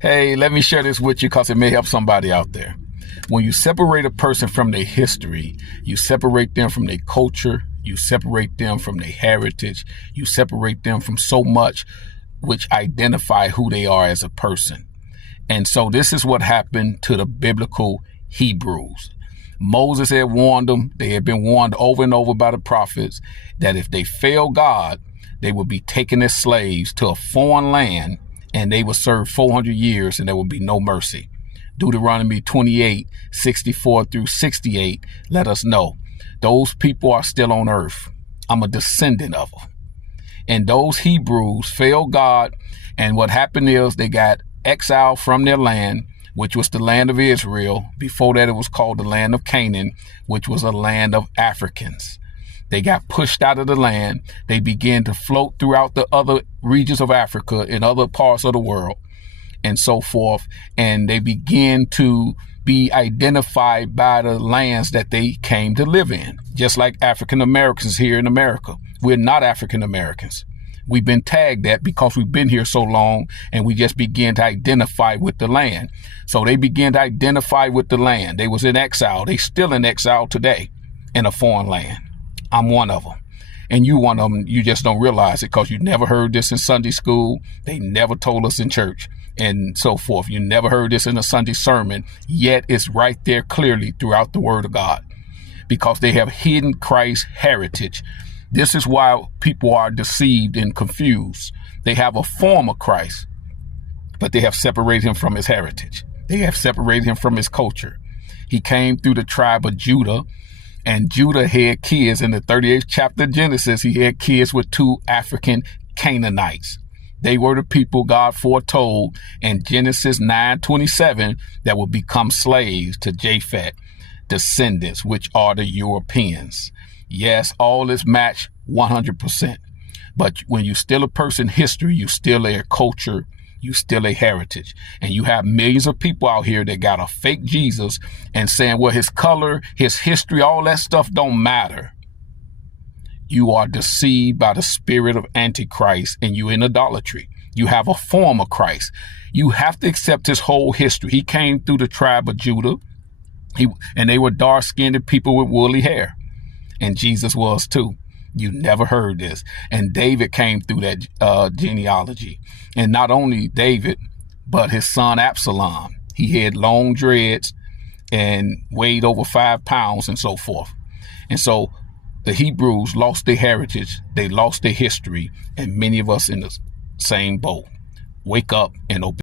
Hey, let me share this with you because it may help somebody out there. When you separate a person from their history, you separate them from their culture, you separate them from their heritage, you separate them from so much which identify who they are as a person. And so this is what happened to the biblical Hebrews. Moses had warned them, they had been warned over and over by the prophets, that if they fail God, they would be taken as slaves to a foreign land and they would serve 400 years and there would be no mercy. Deuteronomy 28:64 through 68 let us know those people are still on earth. I'm a descendant of them. And those Hebrews failed God, and what happened is they got exiled from their land, which was the land of Israel. Before that, it was called the land of Canaan, which was a land of Africans. They got pushed out of the land. They began to float throughout the other regions of Africa and other parts of the world and so forth. And they began to be identified by the lands that they came to live in, just like African Americans here in America. We're not African Americans. We've been tagged that because we've been here so long, and we just begin to identify with the land. So they began to identify with the land. They was in exile. They still in exile today in a foreign land. I'm one of them. And you one of them, you just don't realize it because you never heard this in Sunday school. They never told us in church and so forth. You never heard this in a Sunday sermon, yet it's right there clearly throughout the Word of God because they have hidden Christ's heritage. This is why people are deceived and confused. They have a form of Christ, but they have separated him from his heritage. They have separated him from his culture. He came through the tribe of Judah, and Judah had kids. In the 38th chapter of Genesis, he had kids with two African Canaanites. They were the people God foretold in Genesis 9:27 that would become slaves to Japheth descendants, which are the Europeans. Yes, all is matched 100%. But when you steal a person's history, you steal their culture, you steal a heritage. And you have millions of people out here that got a fake Jesus and saying, well, his color, his history, all that stuff don't matter. You are deceived by the spirit of Antichrist and you in idolatry. You have a form of Christ. You have to accept his whole history. He came through the tribe of Judah, and they were dark-skinned people with woolly hair. And Jesus was too. You never heard this. And David came through that genealogy. And not only David, but his son Absalom. He had long dreads and weighed over 5 pounds and so forth. And so the Hebrews lost their heritage. They lost their history. And many of us in the same boat. Wake up and obey.